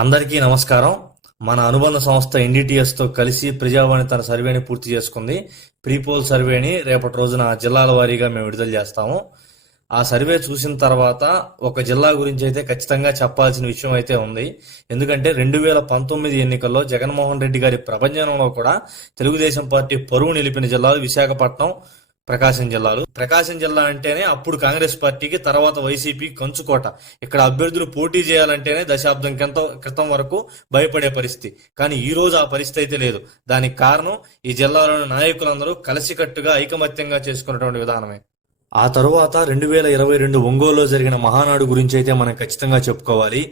అందరికీ నమస్కారం. మన అనుబంధ సంస్థ ఎన్డీటీఎస్తో కలిసి ప్రజావాణి తన సర్వేని పూర్తి చేసుకుంది. ప్రీపోల్ సర్వేని రేపటి రోజున జిల్లాల వారీగా మేము విడుదల చేస్తాము. ఆ సర్వే చూసిన తర్వాత ఒక జిల్లా గురించి అయితే ఖచ్చితంగా చెప్పాల్సిన విషయం అయితే ఉంది. ఎందుకంటే 2019 ఎన్నికల్లో జగన్మోహన్ రెడ్డి గారి ప్రభంజనంలో కూడా తెలుగుదేశం పార్టీ పరువు నిలిపిన జిల్లాలు విశాఖపట్నం, ప్రకాశం జిల్లాలు. ప్రకాశం జిల్లా అంటేనే అప్పుడు కాంగ్రెస్ పార్టీకి, తర్వాత వైసీపీ కంచుకోట. ఇక్కడ అభ్యర్థులు పోటీ చేయాలంటేనే దశాబ్దం క్రితం వరకు భయపడే పరిస్థితి. కానీ ఈ రోజు ఆ పరిస్థితి అయితే లేదు. దానికి కారణం ఈ జిల్లాలోని నాయకులందరూ కలిసికట్టుగా ఐకమత్యంగా చేసుకున్నటువంటి విధానమే. ఆ తరువాత 2022 ఒంగోలులో జరిగిన మహానాడు గురించి అయితే మనం ఖచ్చితంగా చెప్పుకోవాలి.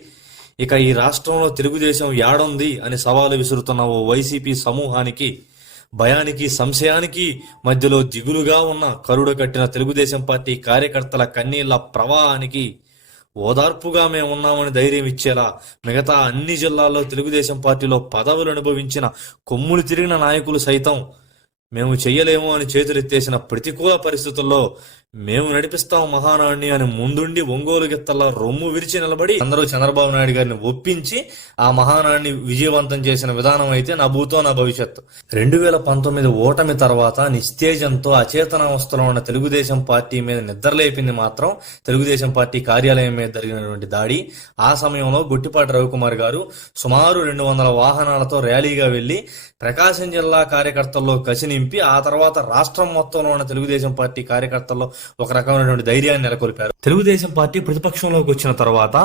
ఇక ఈ రాష్ట్రంలో తెలుగుదేశం యాడుంది అని సవాలు విసురుతున్న ఓ వైసీపీ సమూహానికి, భయానికి, సంశయానికి మధ్యలో దిగులుగా ఉన్న కరుడు కట్టిన తెలుగుదేశం పార్టీ కార్యకర్తల కన్నీళ్ల ప్రవాహానికి ఓదార్పుగా మేము ఉన్నామని ధైర్యం ఇచ్చేలా మిగతా అన్ని జిల్లాల్లో తెలుగుదేశం పార్టీలో పదవులు అనుభవించిన కొమ్ములు తిరిగిన నాయకులు సైతం మేము చెయ్యలేము అని చేతులెత్తేసిన ప్రతికూల పరిస్థితుల్లో మేము నడిపిస్తాం మహానాడిని అని ముందుండి ఒంగోలు గిత్తల్లా రొమ్ము విరిచి నిలబడి అందరూ చంద్రబాబు నాయుడు గారిని ఒప్పించి ఆ మహానాడిని విజయవంతం చేసిన విధానం అయితే నా భూతో నా భవిష్యత్తు. 2019 ఓటమి తర్వాత నిస్తేజంతో అచేతనావస్థలో ఉన్న తెలుగుదేశం పార్టీ మీద నిద్రలేపింది మాత్రం తెలుగుదేశం పార్టీ కార్యాలయం మీద జరిగినటువంటి దాడి. ఆ సమయంలో గొట్టిపాటి రవికుమార్ గారు సుమారు 200 వాహనాలతో ర్యాలీగా వెళ్లి ప్రకాశం జిల్లా కార్యకర్తల్లో కసి నింపి ఆ తర్వాత రాష్ట్రం మొత్తంలో ఉన్న తెలుగుదేశం పార్టీ కార్యకర్తల్లో ఒక రకమైనటువంటి ధైర్యాన్ని నెలకొల్పారు. తెలుగుదేశం పార్టీ ప్రతిపక్షంలోకి వచ్చిన తర్వాత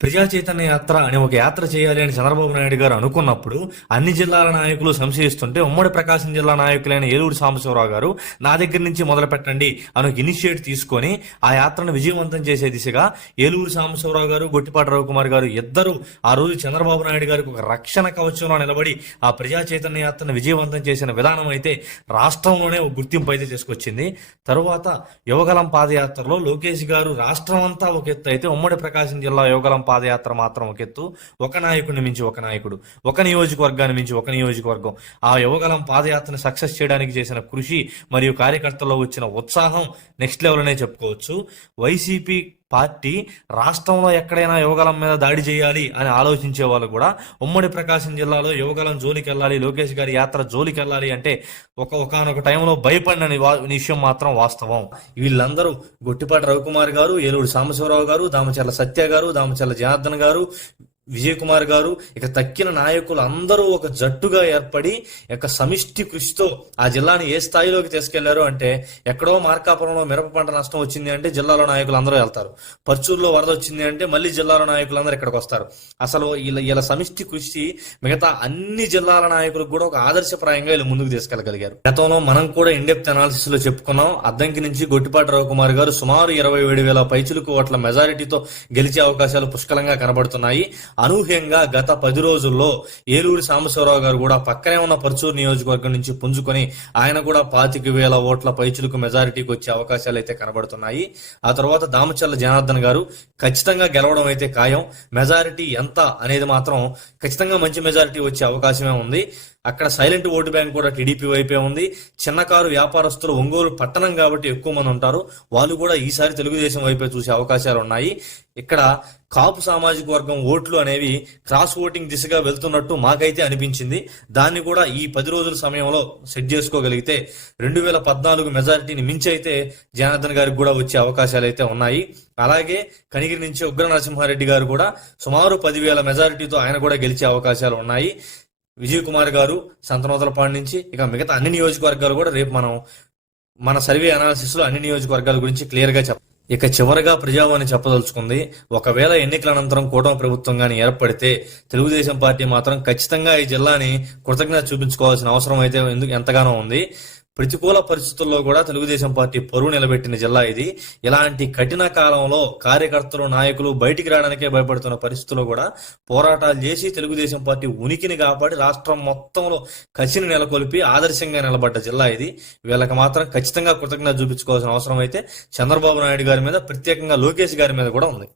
ప్రజా చైతన్య యాత్ర అనే ఒక యాత్ర చేయాలి అని చంద్రబాబు నాయుడు గారు అనుకున్నప్పుడు అన్ని జిల్లాల నాయకులు సంశయిస్తుంటే ఉమ్మడి ప్రకాశం జిల్లా నాయకులైన ఏలూరు సాంబశివరావు గారు నా దగ్గర నుంచి మొదలు పెట్టండి అని ఒక ఇనిషియేటివ్ తీసుకొని ఆ యాత్రను విజయవంతం చేసే దిశగా ఏలూరు సాంబశివరావు గారు, గొట్టిపాటి రవికుమార్ గారు ఇద్దరు ఆ రోజు చంద్రబాబు నాయుడు గారికి ఒక రక్షణ కవచంలో నిలబడి ఆ ప్రజా చైతన్య యాత్రను విజయవంతం చేసిన విధానం అయితే రాష్ట్రంలోనే ఒక గుర్తింపు అయితే తీసుకొచ్చింది. తరువాత యువగలం పాదయాత్రలో లోకేష్ గారు రాష్ట్రం అంతా ఒక ఎత్తు అయితే ఉమ్మడి ప్రకాశం జిల్లా యువగలం పాదయాత్ర మాత్రం ఒక ఎత్తు. ఒక నాయకుడిని మించి ఒక నాయకుడు, ఒక నియోజకవర్గాన్ని మించి ఒక నియోజకవర్గం. ఆ యువగలం పాదయాత్రను సక్సెస్ చేయడానికి చేసిన కృషి మరియు కార్యకర్తల్లో వచ్చిన ఉత్సాహం నెక్స్ట్ లెవెల్ అనే చెప్పుకోవచ్చు. వైసీపీ పార్టీ రాష్ట్రంలో ఎక్కడైనా యువగలం మీద దాడి చేయాలి అని ఆలోచించే వాళ్ళు కూడా ఉమ్మడి ప్రకాశం జిల్లాలో యువగలం జోలికి వెళ్ళాలి, లోకేష్ గారి యాత్ర జోలికి వెళ్ళాలి అంటే ఒకనొక టైంలో భయపడిన విషయం మాత్రం వాస్తవం. వీళ్ళందరూ గొట్టిపాటి రవికుమార్ గారు, ఏలూరు సాంబశివరావు గారు, దామచర్ల సత్య గారు, దామచర్ల జనార్దన్ గారు, విజయ్ కుమార్ గారు, ఇక తక్కిన నాయకులు అందరూ ఒక జట్టుగా ఏర్పడి సమిష్టి కృషితో ఆ జిల్లాని ఏ స్థాయిలోకి తీసుకెళ్లారు అంటే, ఎక్కడో మార్కాపురంలో మిరప పంట నష్టం వచ్చింది అంటే జిల్లాలో నాయకులు అందరూ వెళ్తారు. పర్చూరులో వరద వచ్చింది అంటే మళ్ళీ జిల్లాలో నాయకులందరూ ఇక్కడికి వస్తారు. అసలు ఇలా సమిష్టి కృషి మిగతా అన్ని జిల్లాల నాయకులకు కూడా ఒక ఆదర్శప్రాయంగా వీళ్ళు ముందుకు తీసుకెళ్లగలిగారు. గతంలో మనం కూడా ఇండెప్త్ అనాలిసిస్ లో చెప్పుకున్నాం. అద్దంకి నుంచి గొట్టిపాటి రవికుమార్ గారు సుమారు 27,000 పైచులకు ఓట్ల మెజారిటీతో గెలిచే అవకాశాలు పుష్కలంగా కనబడుతున్నాయి. అనూహ్యంగా గత 10 రోజుల్లో ఏలూరు సాంబశివరావు గారు కూడా పక్కనే ఉన్న పర్చూరు నియోజకవర్గం నుంచి పుంజుకొని ఆయన కూడా 25,000 ఓట్ల పైచులకు మెజారిటీకి వచ్చే అవకాశాలు అయితే కనబడుతున్నాయి. ఆ తర్వాత దామచర్ల జనార్దన్ గారు ఖచ్చితంగా గెలవడం అయితే ఖాయం. మెజారిటీ ఎంత అనేది మాత్రం ఖచ్చితంగా మంచి మెజారిటీ వచ్చే అవకాశమే ఉంది. అక్కడ సైలెంట్ ఓటు బ్యాంక్ కూడా టీడీపీ వైపే ఉంది. చిన్నకారు వ్యాపారస్తులు ఒంగోలు పట్టణం కాబట్టి ఎక్కువ మంది ఉంటారు, వాళ్ళు కూడా ఈసారి తెలుగుదేశం వైపే చూసే అవకాశాలు ఉన్నాయి. ఇక్కడ కాపు సామాజిక వర్గం ఓట్లు అనేవి క్రాస్ ఓటింగ్ దిశగా వెళ్తున్నట్టు మాకైతే అనిపించింది. దాన్ని కూడా ఈ 10 రోజుల సమయంలో సెట్ చేసుకోగలిగితే 2014 మెజారిటీని మించి అయితే జనార్దన్ గారికి కూడా వచ్చే అవకాశాలు అయితే ఉన్నాయి. అలాగే కనిగిరి నుంచి ఉగ్ర నరసింహారెడ్డి గారు కూడా సుమారు 10,000 మెజారిటీతో ఆయన కూడా గెలిచే అవకాశాలు ఉన్నాయి. విజయ్ కుమార్ గారు సంతనోతలపాడు నుంచి, ఇక మిగతా అన్ని నియోజకవర్గాలు కూడా రేపు మన సర్వే అనాలిసిస్ లో అన్ని నియోజకవర్గాల గురించి క్లియర్ గా చెప్పాలి. ఇక చివరగా ప్రజావాణి చెప్పదలుచుకుంది, ఒకవేళ ఎన్నికల అనంతరం కూటమి ప్రభుత్వం గానీ ఏర్పడితే తెలుగుదేశం పార్టీ మాత్రం ఖచ్చితంగా ఈ జిల్లాని కృతజ్ఞత చూపించుకోవాల్సిన అవసరం అయితే ఎంతగానో ఉంది. ప్రతికూల పరిస్థితుల్లో కూడా తెలుగుదేశం పార్టీ పరువు నిలబెట్టిన జిల్లా ఇది. ఇలాంటి కఠిన కాలంలో కార్యకర్తలు, నాయకులు బయటికి రావడానికే భయపడుతున్న పరిస్థితుల్లో కూడా పోరాటాలు చేసి తెలుగుదేశం పార్టీ ఉనికిని కాపాడి రాష్ట్రం మొత్తంలో కసిని నెలకొల్పి ఆదర్శంగా నిలబడ్డ జిల్లా ఇది. వీళ్ళకి మాత్రం ఖచ్చితంగా కృతజ్ఞత చూపించుకోవాల్సిన అవసరం అయితే చంద్రబాబు నాయుడు గారి మీద, ప్రత్యేకంగా లోకేష్ గారి మీద కూడా ఉంది.